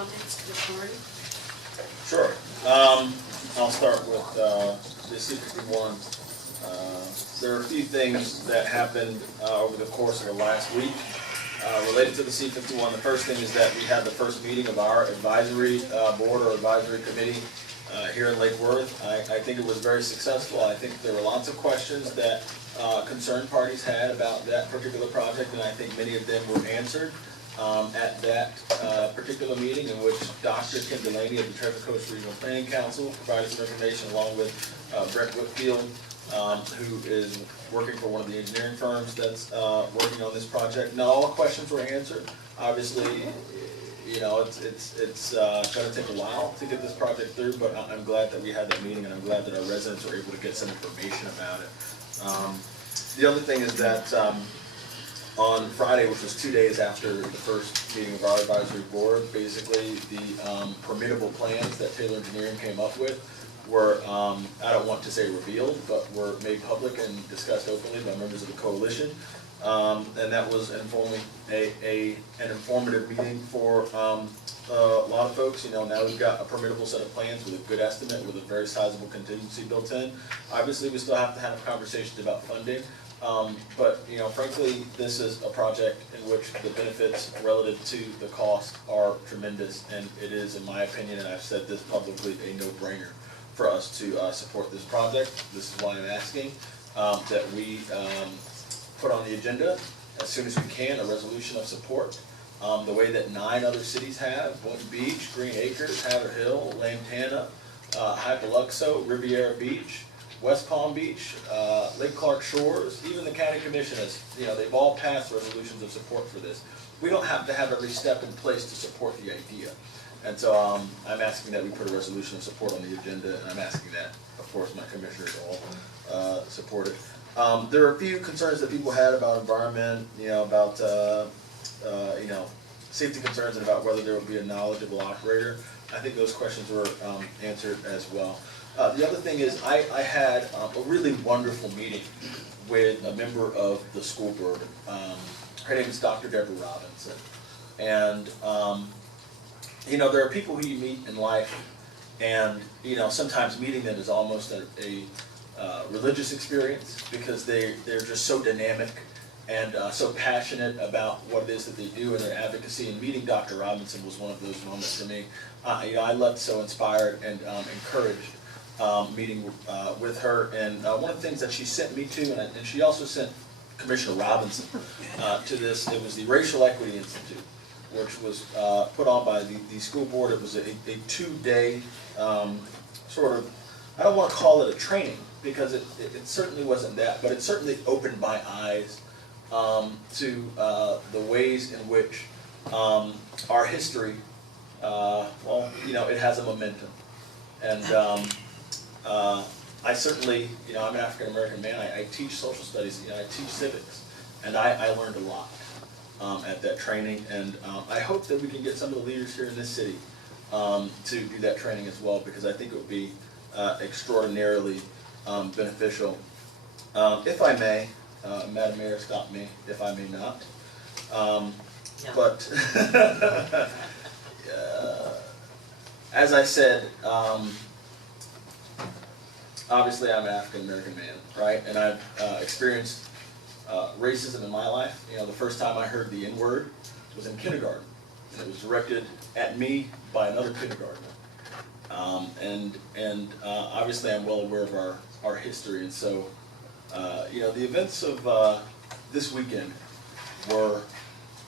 comments to the board? Sure. I'll start with the C-51. There are a few things that happened over the course of the last week related to the C-51. The first thing is that we had the first meeting of our advisory board or advisory committee here in Lake Worth. I think it was very successful. I think there were lots of questions that concerned parties had about that particular project, and I think many of them were answered at that particular meeting, in which Dr. Kim Delaney of the Treasure Coast Regional Planning Council provided some information, along with Brett Whitfield, who is working for one of the engineering firms that's working on this project. Not all the questions were answered. Obviously, you know, it's going to take a while to get this project through, but I'm glad that we had that meeting, and I'm glad that our residents were able to get some information about it. The other thing is that on Friday, which was 2 days after the first meeting of our advisory board, basically the permittable plans that Taylor Engineering came up with were, I don't want to say revealed, but were made public and discussed openly by members of the coalition. And that was informing an informative meeting for a lot of folks. You know, now we've got a permittable set of plans with a good estimate, with a very sizable contingency built in. Obviously, we still have to have conversations about funding. But, you know, frankly, this is a project in which the benefits relative to the cost are tremendous, and it is, in my opinion, and I've said this publicly, a no-brainer for us to support this project. This is why I'm asking that we put on the agenda as soon as we can a resolution of support, the way that 9 other cities have: Boynton Beach, Green Acres, Hatter Hill, Lantana, Hypoluxo, Riviera Beach, West Palm Beach, Lake Clark Shores. Even the county commission has, you know, they've all passed resolutions of support for this. We don't have to have every step in place to support the idea. And so I'm asking that we put a resolution of support on the agenda, and I'm asking that, of course, my commissioners all support it. There are a few concerns that people had about environment, you know, about you know, safety concerns, and about whether there would be a knowledgeable operator. I think those questions were answered as well. The other thing is I had a really wonderful meeting with a member of the school board. Her name is Dr. Deborah Robinson. And, you know, there are people who you meet in life, and, you know, sometimes meeting them is almost a religious experience, because they're just so dynamic and so passionate about what it is that they do and their advocacy. And meeting Dr. Robinson was one of those moments for me. You know, I left so inspired and encouraged meeting with her. And one of the things that she sent me to, and she also sent Commissioner Robinson to this, it was the Racial Equity Institute, which was put on by the school board. It was a 2-day sort of, I don't want to call it a training, because it certainly wasn't that, but it certainly opened my eyes to the ways in which our history, well, you know, it has a momentum. And I certainly, you know, I'm an African-American man. I teach social studies, you know, I teach civics, and I learned a lot at that training. And I hope that we can get some of the leaders here in this city to do that training as well, because I think it would be extraordinarily beneficial. If I may, Madam Mayor, stop me if I may not. No. But as I said, obviously I'm an African-American man, right? And I've experienced racism in my life. You know, the first time I heard the N-word was in kindergarten, and it was directed at me by another kindergartner. Obviously I'm well aware of our history, and so, you know, the events of this weekend were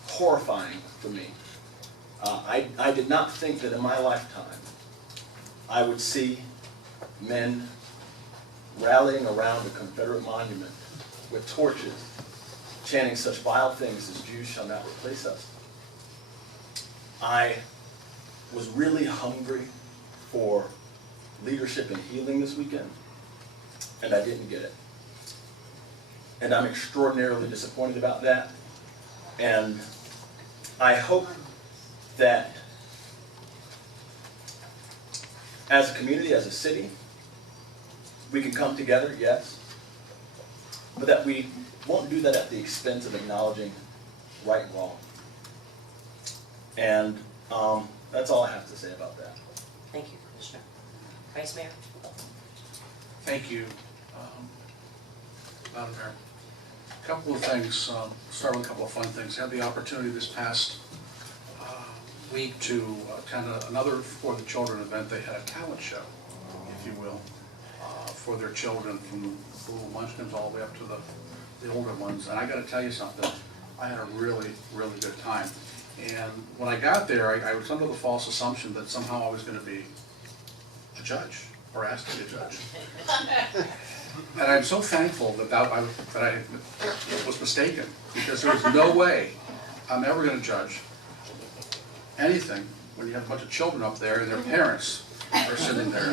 horrifying for me. I did not think that in my lifetime I would see men rallying around a Confederate monument with torches, chanting such vile things as "Jews shall not replace us." I was really hungry for leadership and healing this weekend, and I didn't get it. And I'm extraordinarily disappointed about that. And I hope that as a community, as a city, we can come together, yes, but that we won't do that at the expense of acknowledging right and wrong. And that's all I have to say about that. Thank you, Commissioner. Vice Mayor? Thank you, Madam Mayor. A couple of things, start with a couple of fun things. Had the opportunity this past week to attend another For the Children event. They had a talent show, if you will, for their children, from the little munchkins all the way up to the older ones. And I gotta tell you something, I had a really, really good time. And when I got there, I was under the false assumption that somehow I was gonna be a judge, or asked to be a judge. And I'm so thankful that I was mistaken, because there was no way I'm ever gonna judge anything when you have a bunch of children up there and their parents are sitting there.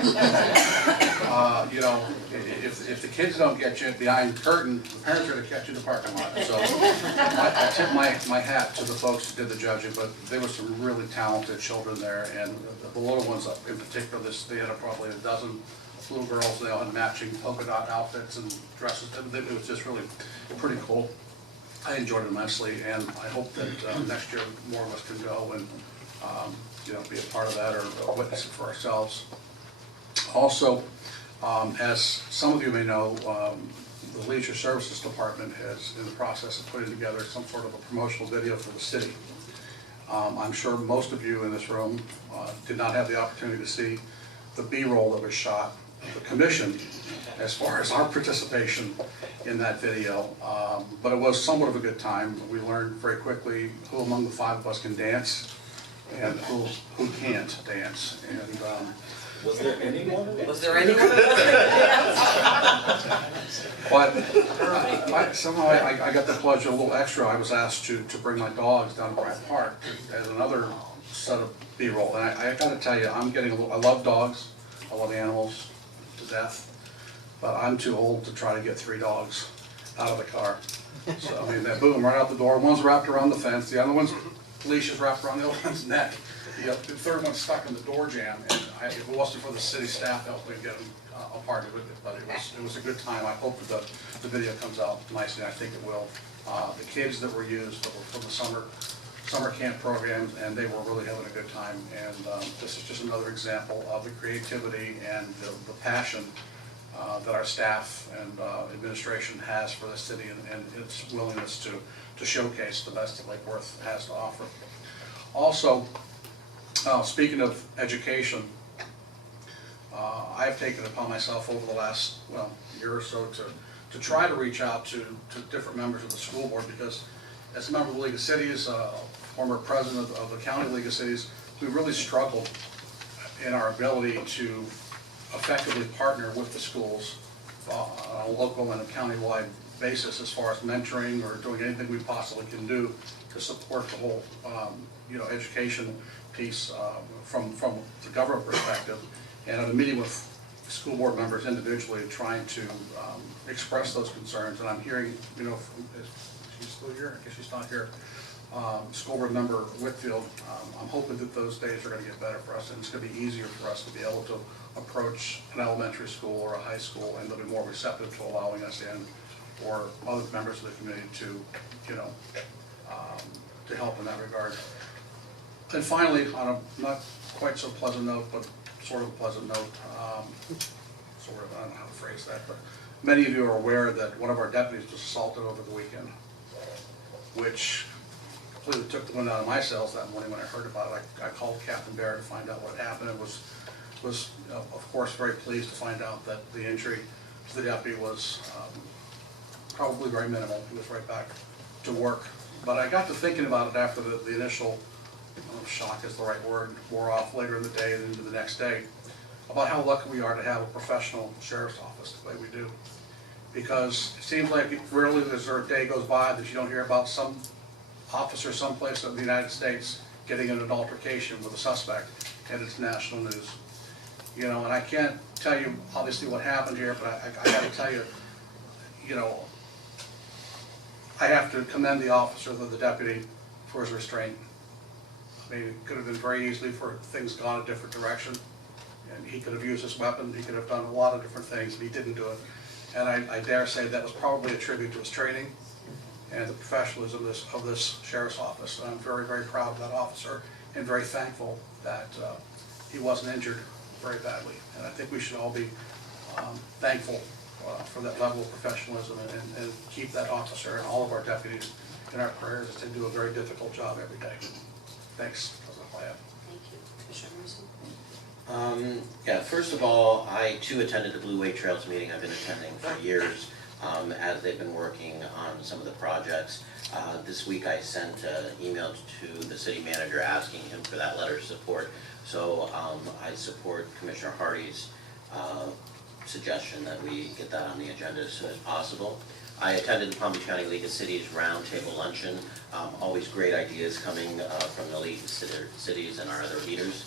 You know, if the kids don't get you behind the curtain, the parents are gonna catch you in the parking lot. So I tip my hat to the folks who did the judging, but there were some really talented children there, and the little ones in particular, they had probably a dozen little girls. They all had matching polka dot outfits and dresses. It was just really pretty cool. I enjoyed it immensely, and I hope that next year more of us can go and you know, be a part of that or witness it for ourselves. Also, as some of you may know, the Leisure Services Department is in the process of putting together some sort of a promotional video for the city. I'm sure most of you in this room did not have the opportunity to see the B-roll that was shot of the commission as far as our participation in that video, but it was somewhat of a good time. We learned very quickly who among the five of us can dance and who can't dance. And Was there anyone? Was there anyone? but somehow I got the pleasure, a little extra. I was asked to bring my dogs down to Bryant Park as another set of B-roll. And I got to tell you, I love dogs, I love animals to death, but I'm too old to try to get 3 dogs out of the car. So I mean, they boom right out the door. One's wrapped around the fence, the other one's leash is wrapped around the other one's neck. The third one's stuck in the door jamb, and if it wasn't for the city staff helping get them apart, but it was a good time. I hope that the video comes out nicely. I think it will. The kids that were used were from the summer camp programs, and they were really having a good time. And this is just another example of the creativity and the passion that our staff and administration has for the city, and its willingness to showcase the best that Lake Worth has to offer. Also, speaking of education, I've taken it upon myself over the last year or so to try to reach out to different members of the school board, because as a member of the League of Cities, former president of the County League of Cities, we really struggled in our ability to effectively partner with the schools on a local and a county-wide basis as far as mentoring or doing anything we possibly can do to support the whole education piece from the government perspective. And at a meeting with school board members individually, trying to express those concerns. And I'm hearing, she's still here, I guess she's not here, school board member Whitfield, I'm hoping that those days are going to get better for us, and it's going to be easier for us to be able to approach an elementary school or a high school, and they'll be more receptive to allowing us in, or other members of the community to help in that regard. And finally, on a not quite so pleasant note, but sort of a pleasant note, I don't know how to phrase that, but many of you are aware that one of our deputies was assaulted over the weekend, which completely took the wind out of my sails that morning when I heard about it. I called Captain Bear to find out what happened. It was of course very pleased to find out that the injury to the deputy was probably very minimal. He was right back to work. But I got to thinking about it after the initial shock is the right word, wore off later in the day and into the next day, about how lucky we are to have a professional sheriff's office the way we do. Because it seems like rarely there's a day goes by that you don't hear about some officer someplace in the United States getting in an altercation with a suspect, and it's national news. And I can't tell you obviously what happened here, but I got to tell you, I have to commend the officer, the deputy, for his restraint. I mean, it could have been very easily for things gone a different direction, and he could have used his weapon, he could have done a lot of different things, and he didn't do it. And I dare say that was probably a tribute to his training and the professionalism of this sheriff's office. And I'm very, very proud of that officer and very thankful that he wasn't injured very badly. And I think we should all be thankful for that level of professionalism and keep that officer and all of our deputies in our prayers as they do a very difficult job every day. Thanks. That's all I have. Thank you. Commissioner Emerson? Yeah, first of all, I too attended the Blue Way Trails meeting I've been attending for years as they've been working on some of the projects. This week I sent an email to the city manager asking him for that letter of support. So I support Commissioner Hardy's suggestion that we get that on the agenda as soon as possible. I attended the Palm Beach County League of Cities Roundtable Luncheon. Always great ideas coming from the League of Cities and our other leaders.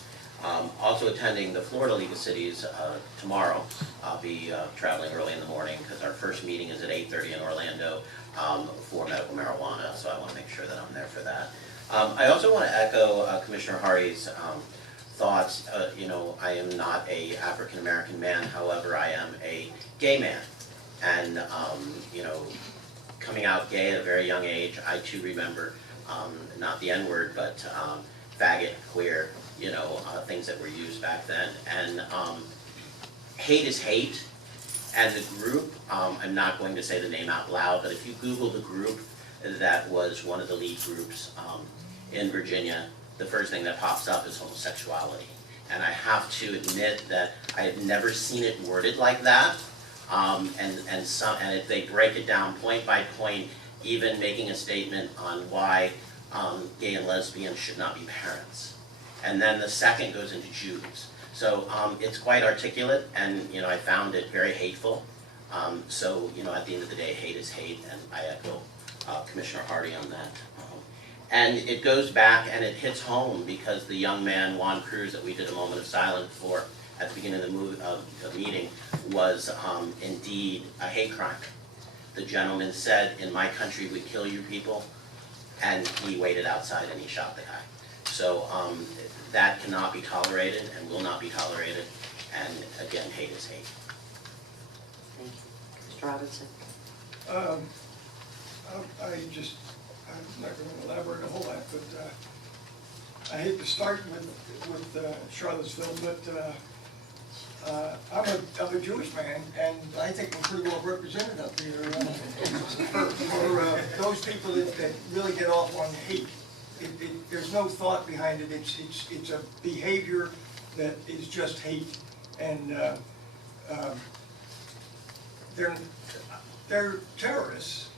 Also attending the Florida League of Cities tomorrow. I'll be traveling early in the morning because our first meeting is at 8:30 in Orlando for medical marijuana, so I want to make sure that I'm there for that. I also want to echo Commissioner Hardy's thoughts. You know, I am not a African American man, however, I am a gay man. And, you know, coming out gay at a very young age, I too remember, not the N-word, but faggot, queer, you know, things that were used back then. And hate is hate. As a group, I'm not going to say the name out loud, but if you Google the group that was one of the lead groups in Virginia, the first thing that pops up is homosexuality. And I have to admit that I had never seen it worded like that. And if they break it down point by point, even making a statement on why gay and lesbian should not be parents. And then the second goes into Jews. So it's quite articulate, and you know, I found it very hateful. So you know, at the end of the day, hate is hate, and I echo Commissioner Hardy on that. And it goes back and it hits home because the young man, Juan Cruz, that we did a moment of silence for at the beginning of the meeting, was indeed a hate crime. The gentleman said, "In my country, we kill you people," and he waited outside and he shot the guy. So that cannot be tolerated and will not be tolerated. And again, hate is hate. Thank you. Mr. Robinson? I'm not going to elaborate a whole lot, but I hate to start with Charlottesville, but I'm a Jewish man, and I think I'm pretty well represented up here for those people that really get off on hate. There's no thought behind it. It's a behavior that is just hate, and they're terrorists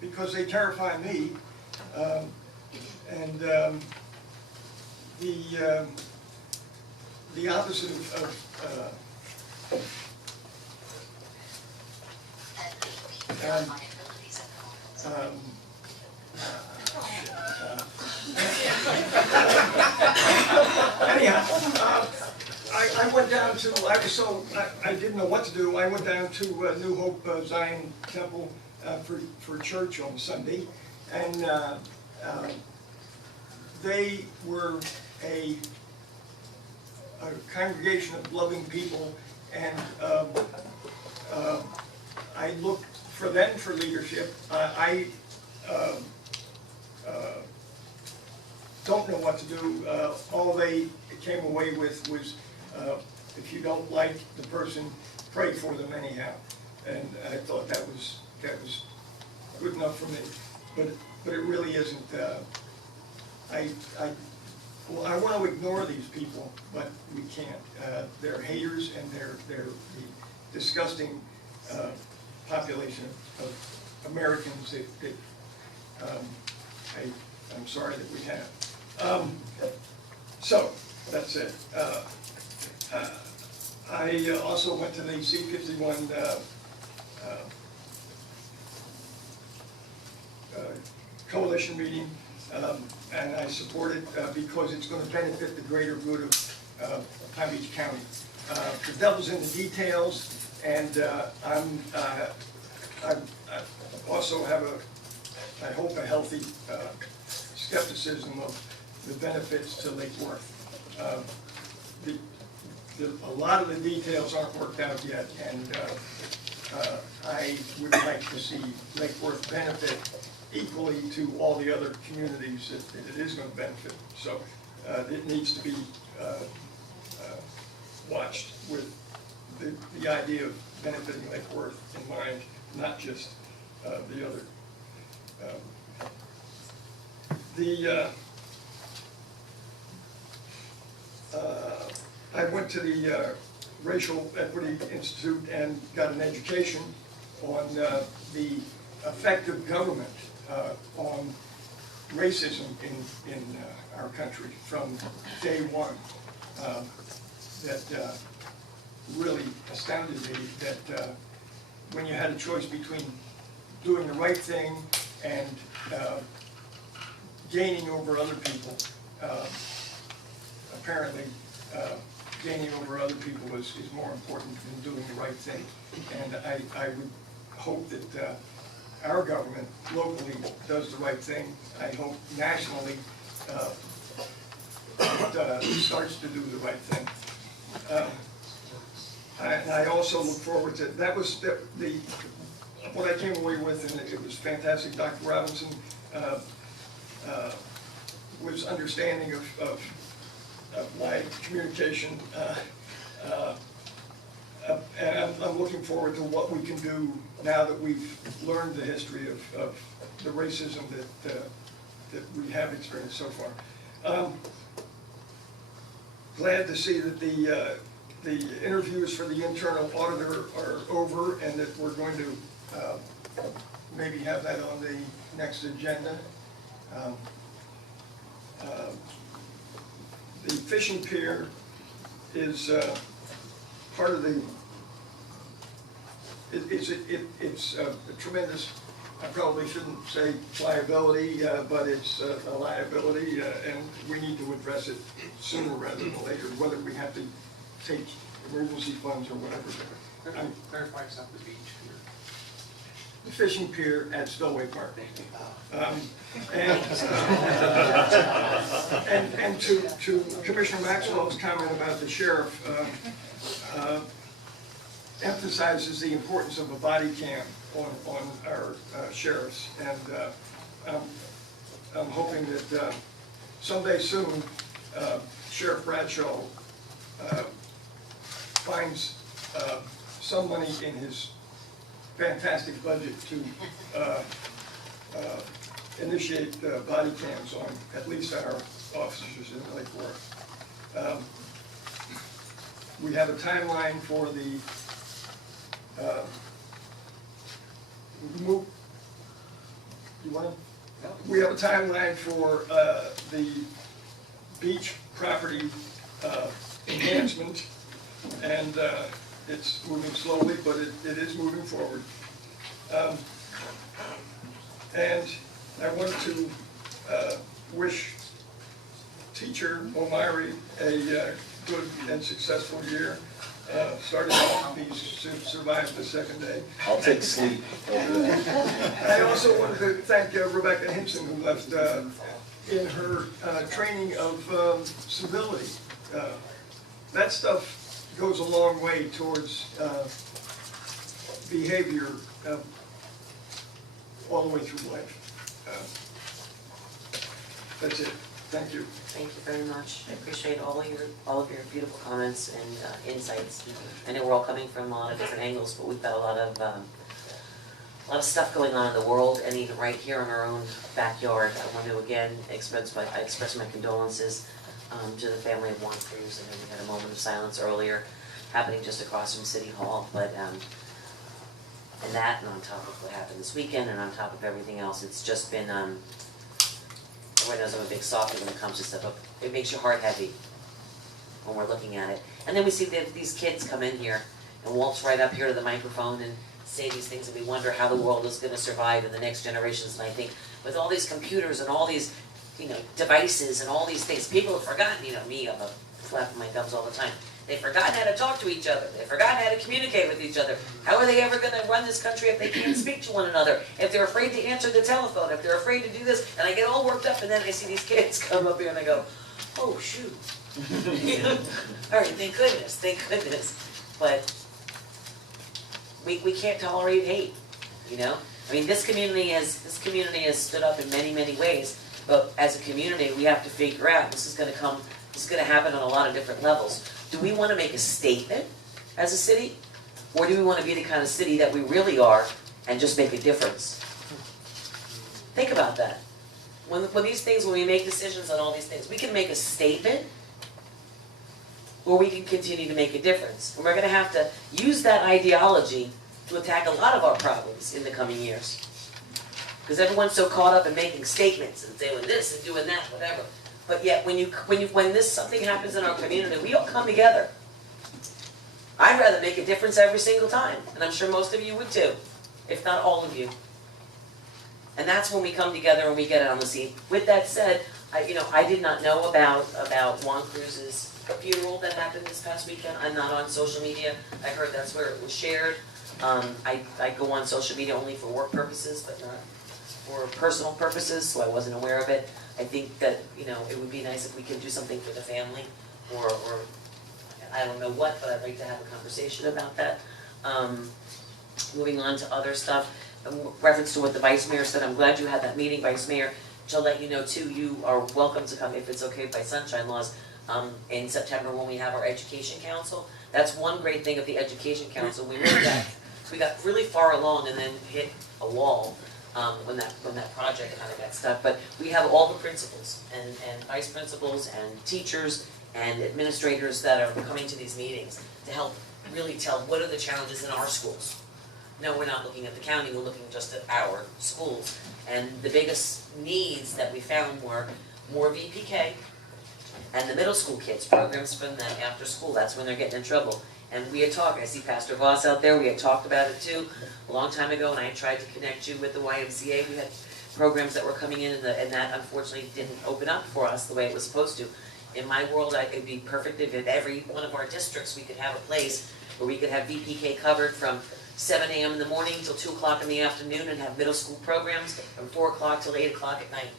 because they terrify me, and the opposite anyhow, I went down to, I didn't know what to do. I went down to New Hope Zion Temple for church on Sunday, and they were a congregation of loving people, and I looked for them for leadership. I don't know what to do. All they came away with was, if you don't like the person, pray for them anyhow. And I thought that was good enough for me, but it really isn't. Well, I want to ignore these people, but we can't. They're haters, and they're the disgusting population of Americans that I'm sorry that we have. So that's it. I also went to the C51 coalition meeting, and I support it because it's going to benefit the greater good of Palm Beach County. The devil's in the details, and I also have I hope, a healthy skepticism of the benefits to Lake Worth. A lot of the details aren't worked out yet, and I would like to see Lake Worth benefit equally to all the other communities that it is going to benefit. So it needs to be watched with the idea of benefiting Lake Worth in mind, not just the other. I went to the Racial Equity Institute and got an education on the effect of government on racism in our country from day one. That really astounded me, that when you had a choice between doing the right thing and gaining over other people, apparently gaining over other people is more important than doing the right thing. And I would hope that our government locally does the right thing. I hope nationally it starts to do the right thing. And I also look forward to, that was what I came away with, and it was fantastic. Dr. Robinson was understanding of my communication, and I'm looking forward to what we can do now that we've learned the history of the racism that we have experienced so far. Glad to see that the interviews for the internal auditor are over, and that we're going to maybe have that on the next agenda. The fishing pier is part of the, it's a tremendous, I probably shouldn't say liability, but it's a liability, and we need to address it sooner rather than later, whether we have to take emergency funds or whatever. Clarify something, the beach here. The fishing pier at Stowaway Park. And to Commissioner Maxwell's comment about the sheriff, emphasizes the importance of a body cam on our sheriffs, and I'm hoping that someday soon Sheriff Bradshaw finds some money in his fantastic budget to initiate body cams on at least our officers in Lake Worth. We have a timeline for the we have a timeline for the beach property enhancement, and it's moving slowly, but it is moving forward. And I want to wish Teacher O'Meary a good and successful year. Started off, he survived the second day. I'll take sleep over that. I also wanted to thank Rebecca Hinson, who left in her training of civility. That stuff goes a long way towards behavior all the way through life. That's it. Thank you. Thank you very much. I appreciate all of your beautiful comments and insights. I know we're all coming from a lot of different angles, but we've got a lot of stuff going on in the world, and even right here in our own backyard. I want to again express my condolences to the family of Juan Cruz. I know we had a moment of silence earlier, happening just across from City Hall, but and that, and on top of what happened this weekend, and on top of everything else, it's just been. Everyone knows I'm a big softie when it comes to stuff, but it makes your heart heavy when we're looking at it. And then we see these kids come in here and waltz right up here to the microphone and say these things, and we wonder how the world is going to survive in the next generations. And I think with all these computers and all these, devices and all these things, people have forgotten. Me, I'm flapping my gums all the time. They've forgotten how to talk to each other. They've forgotten how to communicate with each other. How are they ever going to run this country if they can't speak to one another? If they're afraid to answer the telephone, if they're afraid to do this, and I get all worked up, and then I see these kids come up here and I go, oh shoot. All right, thank goodness. But we can't tolerate hate, I mean, this community has stood up in many, many ways, But as a community, we have to figure out, this is gonna happen on a lot of different levels. Do we wanna make a statement as a city? Or do we wanna be the kind of city that we really are and just make a difference? Think about that. When we make decisions on all these things, we can make a statement, or we can continue to make a difference. And we're gonna have to use that ideology to attack a lot of our problems in the coming years. Because everyone's so caught up in making statements and doing this and doing that, whatever. But yet, when something happens in our community, we all come together. I'd rather make a difference every single time, and I'm sure most of you would too, if not all of you. And that's when we come together and we get it on the scene. With that said, I did not know about Juan Cruz's funeral that happened this past weekend. I'm not on social media. I heard that's where it was shared. I go on social media only for work purposes, but not for personal purposes, so I wasn't aware of it. I think that, it would be nice if we could do something for the family, or I don't know what, but I'd like to have a conversation about that. Moving on to other stuff, in reference to what the Vice Mayor said, I'm glad you had that meeting, Vice Mayor. To let you know too, you are welcome to come, if it's okay by sunshine laws, in September when we have our Education Council. That's one great thing of the Education Council. We got really far along and then hit a wall when that project kind of got stuck. But we have all the principals and vice principals and teachers and administrators that are coming to these meetings to help really tell what are the challenges in our schools. No, we're not looking at the county, we're looking just at our schools. And the biggest needs that we found were more VPK and the middle school kids, programs from them after school. That's when they're getting in trouble. And we had talked, I see Pastor Voss out there, we had talked about it too a long time ago, and I tried to connect you with the YMCA. We had programs that were coming in, and that unfortunately didn't open up for us the way it was supposed to. In my world, it'd be perfect if in every one of our districts we could have a place where we could have VPK covered from 7 a.m. in the morning till 2 o'clock in the afternoon, and have middle school programs from 4 o'clock till 8 o'clock at night.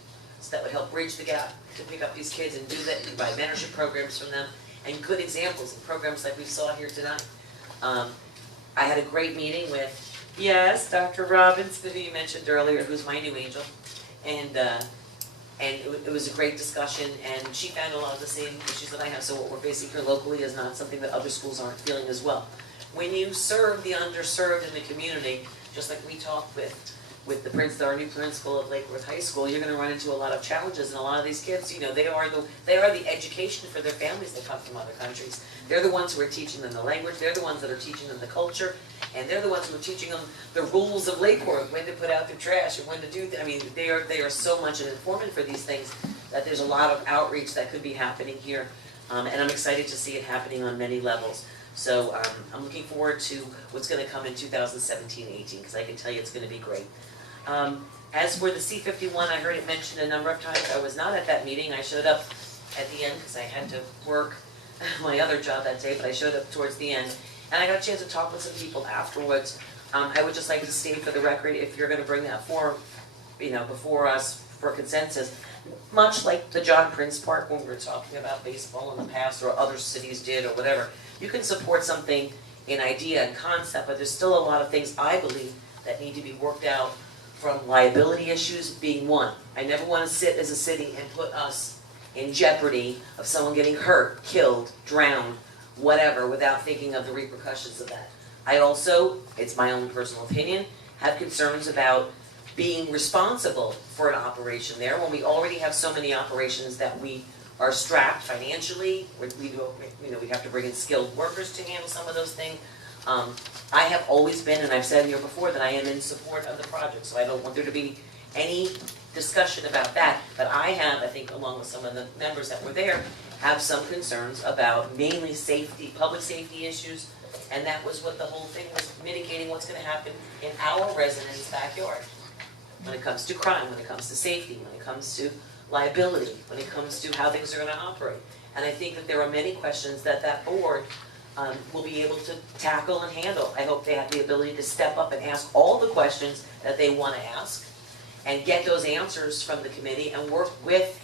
So that would help bridge the gap to pick up these kids and do that, and provide mentorship programs from them, and good examples of programs like we saw here tonight. I had a great meeting with, yes, Dr. Robinson, who you mentioned earlier, who's my new angel, and it was a great discussion, and she found a lot of the same issues that I have. So what we're facing here locally is not something that other schools aren't feeling as well. When you serve the underserved in the community, just like we talked with our new principal of Lake Worth High School, you're going to run into a lot of challenges, and a lot of these kids, they are the education for their families that come from other countries. They're the ones who are teaching them the language. They're the ones that are teaching them the culture, and they're the ones who are teaching them the rules of Lake Worth, when to put out their trash and when to do. They are so much an informant for these things that there's a lot of outreach that could be happening here, and I'm excited to see it happening on many levels. So I'm looking forward to what's going to come in 2017-18, because I can tell you it's going to be great. As for the C-51, I heard it mentioned a number of times. I was not at that meeting. I showed up at the end because I had to work my other job that day, but I showed up towards the end. And I got a chance to talk with some people afterwards. I would just like to state for the record, if you're going to bring that before us for consensus, much like the John Prince Park when we were talking about baseball in the past, or other cities did, or whatever, you can support something in idea and concept, but there's still a lot of things, I believe, that need to be worked out, from liability issues being one. I never want to sit as a city and put us in jeopardy of someone getting hurt, killed, drowned, whatever, without thinking of the repercussions of that. I also, it's my own personal opinion, have concerns about being responsible for an operation there when we already have so many operations that we are strapped financially. We have to bring in skilled workers to handle some of those things. I have always been, and I've said here before, that I am in support of the project, so I don't want there to be any discussion about that. But I think along with some of the members that were there, have some concerns about mainly safety, public safety issues, and that was what the whole thing was, mitigating what's going to happen in our residents' backyard. When it comes to crime, when it comes to safety, when it comes to liability, when it comes to how things are going to operate. And I think that there are many questions that board will be able to tackle and handle. I hope they have the ability to step up and ask all the questions that they want to ask, and get those answers from the committee, and work with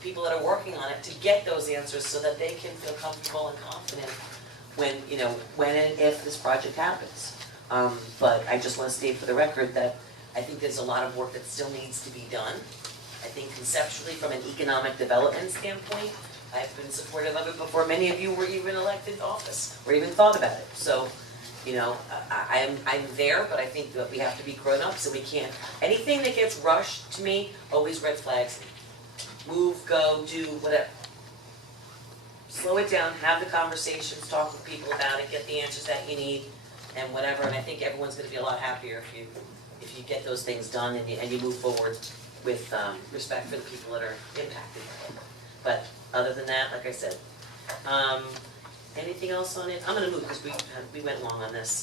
people that are working on it to get those answers so that they can feel comfortable and confident when and if this project happens. But I just want to state for the record that I think there's a lot of work that still needs to be done, I think conceptually, from an economic development standpoint, I've been supportive of it before many of you were even elected to office, or even thought about it. So, you know, I'm there, but I think that we have to be grown-ups, and we can't, anything that gets rushed, to me, always red flags. Move, go, do, whatever. Slow it down, have the conversations, talk with people about it, get the answers that you need, and whatever, and I think everyone's gonna be a lot happier if you get those things done and you move forward with respect for the people that are impacted by it. But other than that, like I said, anything else on it? I'm gonna move because we went long on this.